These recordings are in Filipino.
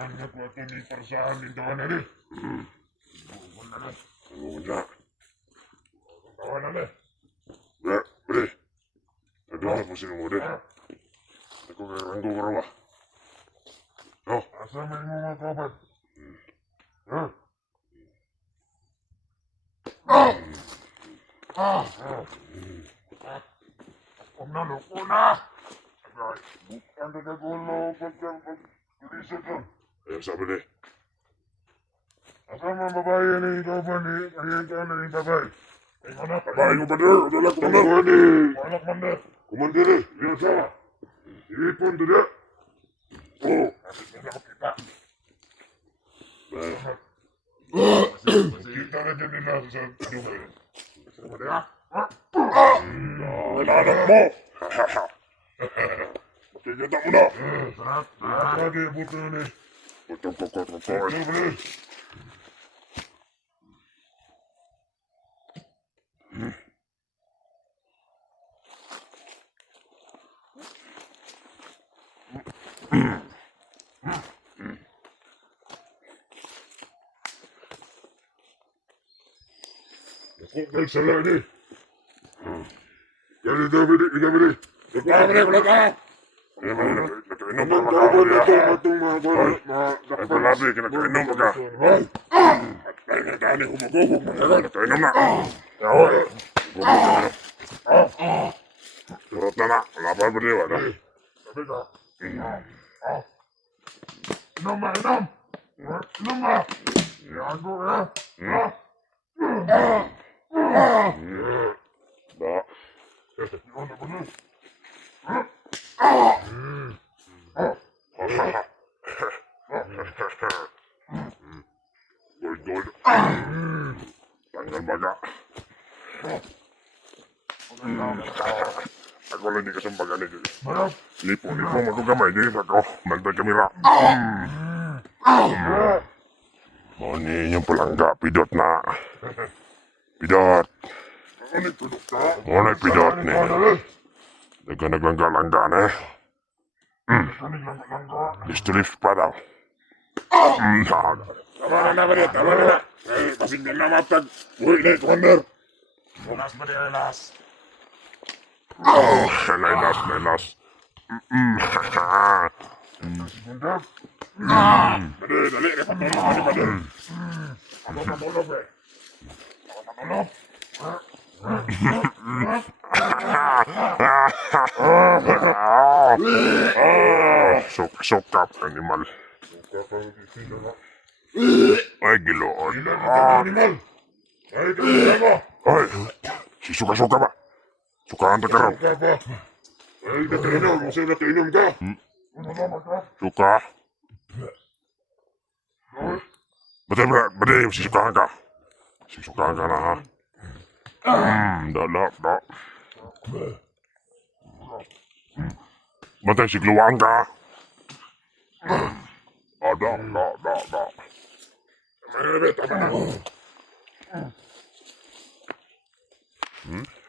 Anak ko ito ni Parsahan din tawa na rin. Buwan na rin. Buwan na. Tawa na rin. Bre. Naglahat mo sino mo, bre. Nagkukarang ko karawa. Oh. Asa may mga kapat? Ha? Kumnalo ko na! Bukan na nagulo pag-ilisod ko. Ayaw sabi rin. Asa mga babae na ikaw ba ni? Kaya ikaw na yung babae. Ikaw na. Babae ko, Commander. Dala, Commander. Anak Commander. Commander eh. Yung sama. Ipon dito. Oo. Kasi na makita. Kita na dyan nila sa Dubai. Sama na. Anak mo. Kikita mo na. Sarap. Lagi buto ni. Butong ko. Ito ba ni? Kung salah ni. Jadi dah beri, dah beri. Lepas. Nakainom ka ba? Ito labi, kinakainom ka. Nakainom humugugog. Nakainom na. Turot na na. Lapar ba niya? Sabi ka. Inom ba, inom? Inom ba? Yan ko ka. Da. Inom na ba na? Gold. Tanggal baga. Ako lang di kasambaga ni Gili. Marap. Lipo, magkugamay din ako. Magdag kamera. O ni inyong palangga, pidot na. Pidot. Ano tulog ka? O pidot ni. Daga naglangga-langga na eh. Ano langga? Lift pa daw. Tama na ba tama na. Kasing na matag. Uy, na, Commander. Bukas ba di alas? Nailas. Segunda. Dali, patulog. Ako patulog eh. Ako patulog. Sokap, animal. Ay, giloon. Animal. Ay, kaya mo. Ay, si suka-suka ba? Sukaan ta ka raw. Suka ba? Ay, nakainom. Masaya nakainom ka. Ano naman ka? Suka? Batay, sisukahan ka. Sisukahan ka na ha. Da. Batay, sigluwaan ka. Da. Tama na.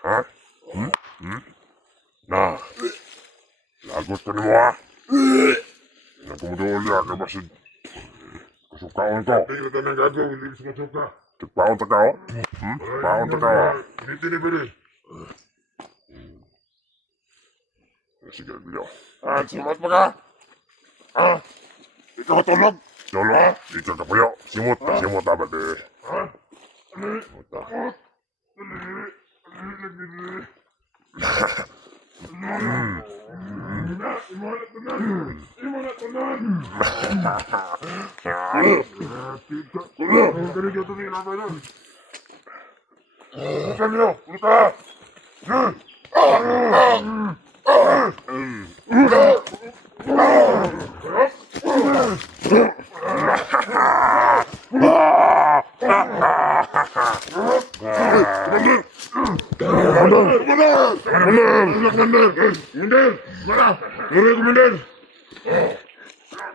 Ha? Na. Lagot ka ni mo ha. Nagkumuduli ka basid. Kasukaon ko. Tingnan ka ng gago. Hindi suka-suka. Tikpaon ta ka o. Tikpaon ta ka o. Hindi tinibili. Sige, biyo. Simot mo ka? Ikaw tulog? Lolo, ikaw ka puyo. Simut ta ba de. Simut ta.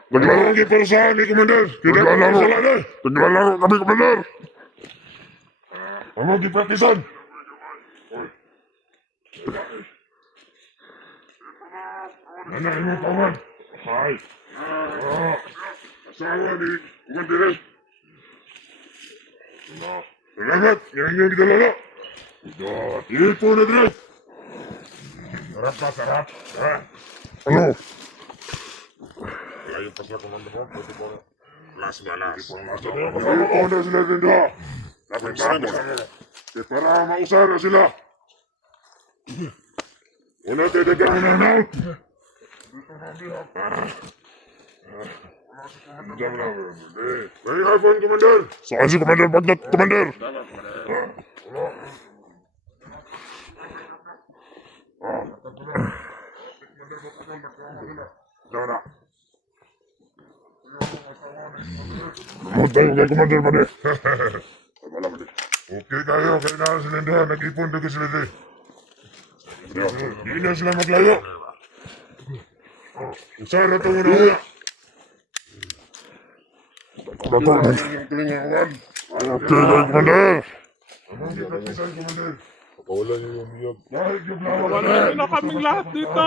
Naglaro para sa amin, Commander. Naglalaro kami, Commander. Ano gipratisan? Ano mo, kawan? Ay. asawa ni Commander. Salamat, yan yung gidalala. Ito na dress. Sarap ka, sarap. Ha? Ano? Layo pa sa Commander mo, pwede ko na. Last balas. Kasama ko na sila ganda. Dapat bago. Para mausara sila. Wala tayo dagang na. May hapon, Commander. Saan si Commander Bagnat, Commander? Dara. Pumunta yung kay Commander Mane. Wala mo din. Okay kayo, kailangan sila doon. Nag-ipon doon sila doon. Hindi na sila maglayo. Usara ito muna una. Bato na. Yung tulingawan. Okay kay Commander. Anong gikapisan, Commander? Pakawalan niyo yung miyag. Dahil yung lawa Wala na kaming lahat dito.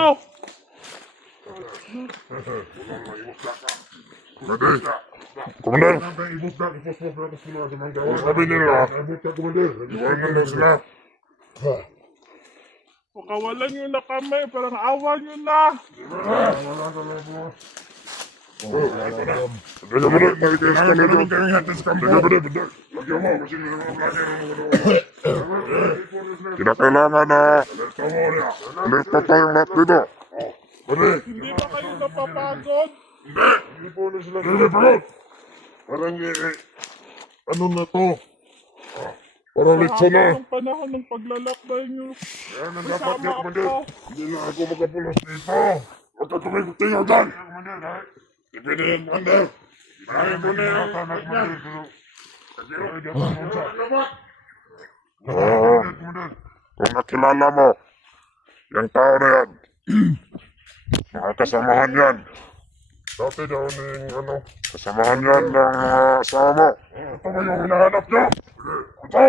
Commander. Sabi nila, iwanan daw sila. Pakawalan nyo na kami. Parang awa nyo na. Kinakailangan na alerta tayong lahat dito. Hindi ba kayo napapagod? Parang ano na to? Parang litso Sa na. haba ng panahon ng paglalakbay nyo. Yan ang dapat niya, Kasama Commander. ako. Hindi na ako makapulos dito. Huwag ka tumigil dyan. Ipinin yan, Commander. Marami ko na yan. Kung nakilala mo, yung tao na yan, mga kasamahan yan. Dati daw na yung ano. Kasamahan yan ng asawa mo. Ito ba yung hinahanap niyo? Ito!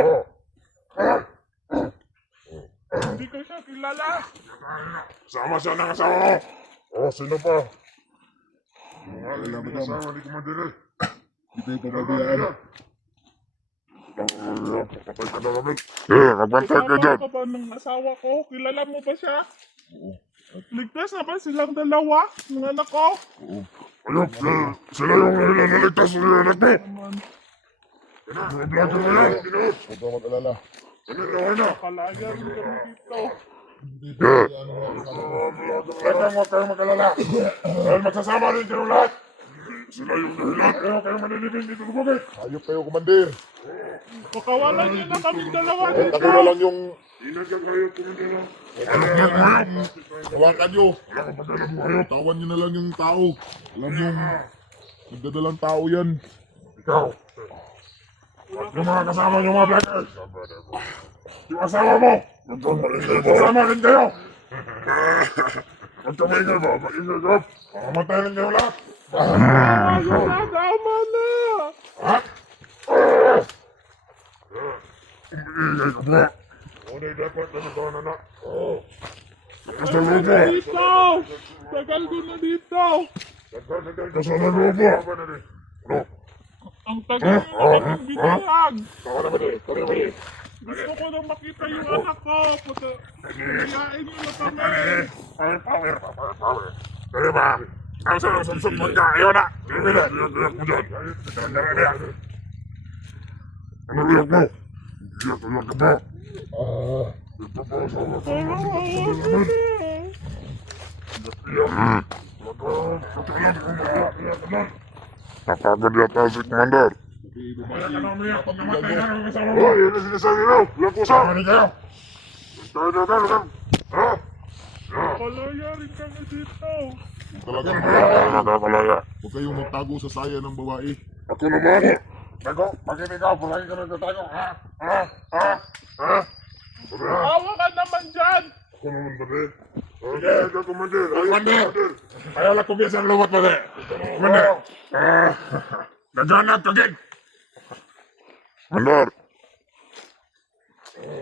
Hindi ko siya kilala. Sama siya ng asawa mo. Oh, sino pa? Yung asawa ni Commander eh. Hindi pa mabayaan. Patay ka na namin. Magbantay ka Kasama dyan. ka ba ng asawa ko? Kilala mo ba siya? Ligtas na ba silang dalawa? Ng anak ko? Ayun, sila yung naligtas sa anak mo. Mga vlogger mo yan. Huwag kang mag-alala. Ano na? Kalaya rin kami dito. Hindi pa mabayaan ang mga kasama ko. Talagang huwag kayong mag-alala. Dahil magsasama rin kayo lahat. Sila yung dahilan. Ayaw kayong manilibing dito sa bukid. Hayop kayo, Commander. Pakawalan nyo na kami dalawa dito. Ako na lang yung Inagyan kayo, Commander. hawakan nyo. Wala kang pagdalang mo kayo. Tawan nyo na lang yung tao. Alam yung nagdadalang tao yan. Ikaw. Yung mga kasama yung mga vloggers. Yung asawa mo. Kasama rin kayo. Huwag ka maingay ba? Maingay ka. Makamatay rin kayo lahat. Tama na! Ha? Umiingay ka ba? Una yung dapat na nagawa na. Lakas ng lupa. Dito! Tagal ko na dito! Lakas ng lupa. Ano? Ang tagal nyo na akong binayag! Baka naman eh. Baka naman eh. Gusto ko nang makita yung anak ko! Patayain nyo na kami! Power. Kaya ba? Ang sarap mo ka. Ayaw na. Ayaw na. Iyak mo dyan. Ano iyak mo? Iyak ka ba? Ipapasama ka Parang naman. awa ko na! Iyak. Pagkalan ko na. Iyak ka na. Napagod yata si Commander. Kaya ka na umiyak pag namatay na ng kasama mo. Yun ang sinasabi mo. Iyak po sa akin kayo. Tayo. Ha? Kalaya rin kami dito! Talagang Nakakalaya. huwag kayong magtago sa saya ng babae. Ako naman. Tago, bakit ikaw? Palagi ka nagtatago. Ha? Awa ka naman dyan! Ako naman ba rin? Okay, Commander. Commander! Ayaw lang kumiyas ang lumot ba rin? Commander! Naghanap ka din! Commander.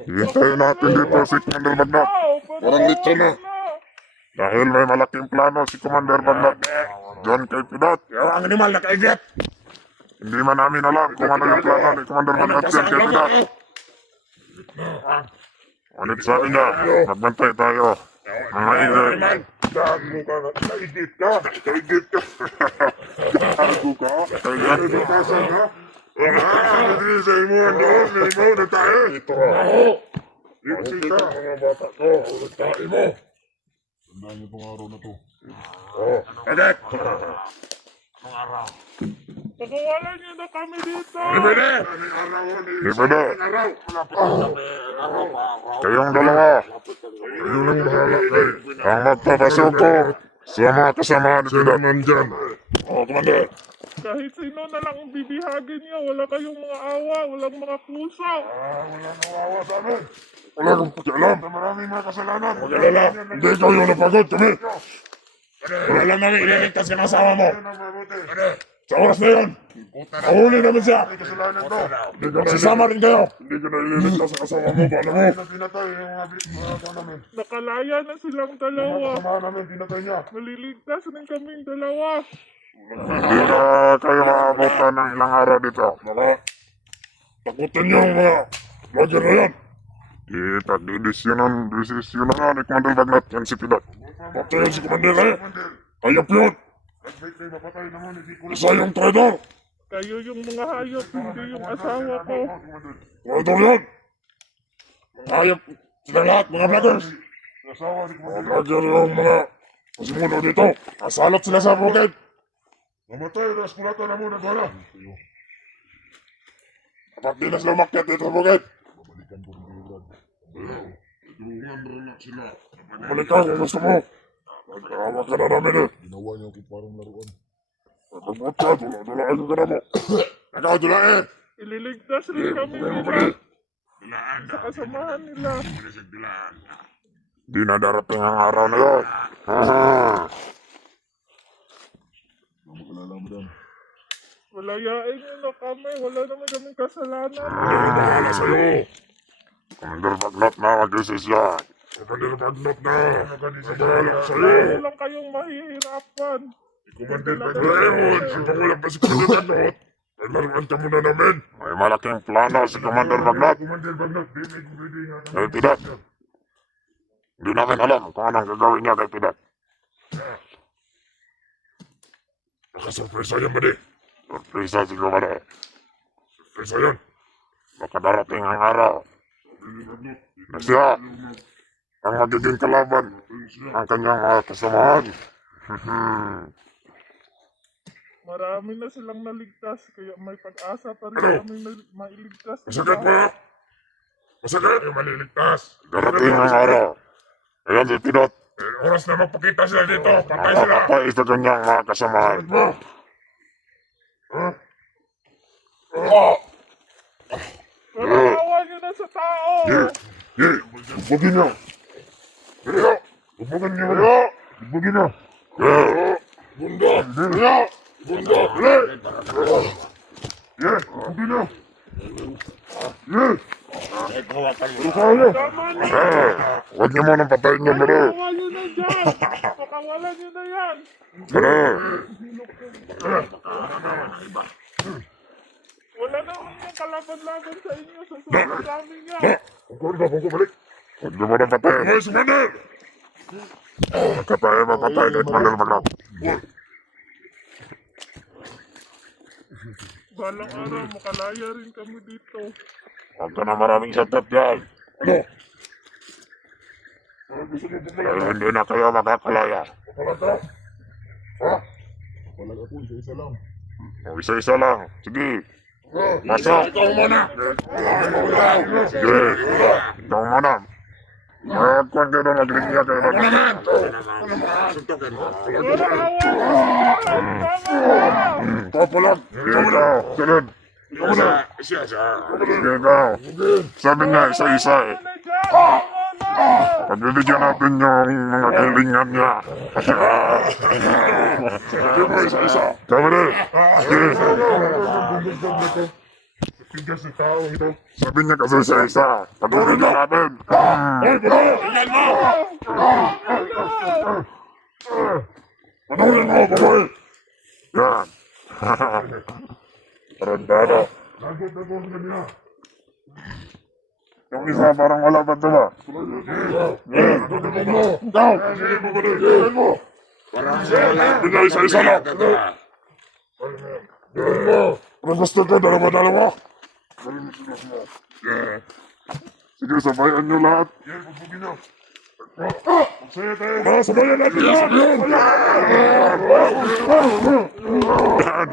Hintayin natin dito si Commander Bagnat. Oh, Parang litso na. Dahil may malaking plano si Commander Bagnat. Diyan kay Pidot. Yung ang animal nakaigit. Hindi man namin alam kung ano yung plano ni Commander Magnat dyan kay Pidot. Ngunit sabi niya, magbantay tayo. Mga ingay. Gago ka nga. Kaigit ka. Kaigit ka. Gago ka. Kaigit ka sa nga. Hindi sa imo ang doon. Imo na tayo. Ito ako. Ito ka. Mga bata ko. Tayo mo. Tandaan niyo itong araw na to. Agad. Pagawalan niyo na kami dito. Di pwede. Di pwede. Kayong dalawa. Yun ang bahala kayo. Ang magpapasuko sa mga kasamahan ni Pidot. Nandyan. Commander. Kahit sino na lang ang bibihagin niyo, wala kayong mga awa, walang mga puso. Walang nawawa sa amin. Wala kang pakialam. Maraming mga kasalanan. Mag-alala. Hindi ikaw yung napagod kami. Wala lang namin ililigtas yung asawa mo. Sa oras na yun, ahuli namin siya. Sisama rin kayo. Hindi ko na ililigtas ang asawa mo. Paano mo? Nakalaya na silang dalawa. Kasama namin, pinatay niya. Naliligtas rin kaming dalawa. Hindi na kayo maabutan ng ilang araw dito. Takutin niyo ang mga lodger na yan. Desisyonan nga ni Commander Magnat yan si Pidot. Patayin si Commander eh. Hayop yun. Isa yung traidor. Kayo yung mga hayop, hindi yung asawa ko. Traidor yun. Hayop sila lahat, mga vloggers. Mga vlogger yung mga pasimuno dito. Kasalot sila sa bukid. Mamatay, tapos pulatan na muna para. Kapag di na sila umakyat dito sa bukid. Babalikan ko rin kayo, Brad. Tulungan rin na sila. Balikan kung gusto mo. Nag-aawa ka na namin eh. Ginawa niyo ako parang laruan. Pagbuot ka, dulain ka na mo. Nakakadulain. Ililigtas rin kami nila. Sa kasamahan nila. Di na darating ang araw na yun. Magalala mo dan. Walayain niyo na kami. Wala naman kaming kasalanan. Bahala sa'yo. Commander Magnat na mag-desisyon. Commander Magnat na. Bahala ka sa'yo. Lalo lang kayong mahihirapan. Commander Magnat. Ngayon, ang pangulang pa si Commander Magnat. Paglaruan ka muna namin. May malaking plano si Commander Magnat. Commander Magnat, di may pwede nga. Kay Pidot. Hindi namin alam kung anong gagawin niya kay Pidot. Nakasurpresa yan ba di? Surpresa siguro ba na. Surpresa yan. Baka darating ang araw na siya ang magiging kalaban ang kanyang mga kasamahan. Marami na silang naligtas. Kaya may pag-asa pa rin Ano? kami na mailigtas. Masakit mo? Masakit? Yung maliligtas. Darating ang araw. Ayan si Pidot. Oras na magpakita sila dito. Patay sila. Makakapay sa kanyang mga kasamahan. Sakit mo? Ha? Pag-awa niyo na sa tao. Bugin niyo. Bugin niyo. Bugin niyo. Bunda. Bunda. Bunda. Bugin niyo. Tukaw niyo. Tama na. Huwag niyo munang patayin niyo, bro. Pakawa niyo na dyan. Pakawalan niyo na yan. Bro. Wala naman yung kalaban-laban sa inyo. Sa sobrang dami niya. Kung ko balik. Huwag niyo munang patayin. Hoy, Sumander! Magkatayo mapatay kay Commander Magnat. Balang araw, makalaya rin kami dito. Huwag ka na maraming sagat dyan. Ano? Dahil hindi na kayo makakalaya. Papalata? Ha? Palag ako, isa-isa lang. O isa-isa lang. Sige. Pasok. Ikaw muna! Sige. Ikaw muna. Huwag kayo na maglinya kayo na. Wala awa. Tama. Papalag! Ikaw. Sunod. Ikaw muna! Siya. Sige ikaw. Sabi nga isa-isa eh. Tama na dyan. Tama na. Pagbibigyan natin yung mga kailingan niya. Hindi mo isa-isa. Sabi na. Sige. Tigas na tao ito. Sabi niya kasi isa-isa. Patuloy na natin. Hoy, bro! Tingnan mo! Panahon mo, baboy! Yan. Tarantado. Lagot na ko sa kanya. Yung isa parang wala pa diba? Lagot mo. Ikaw! Sige mo ko rin. Mo. Bigay isa-isa lang. Gawin mo. Kung gusto ko, dalawa-dalawa. Gawin mo sila mo. Sige, sabayan nyo lahat. Yan, pagbugin nyo. Magsaya tayo. Sabayan natin lahat. Yan.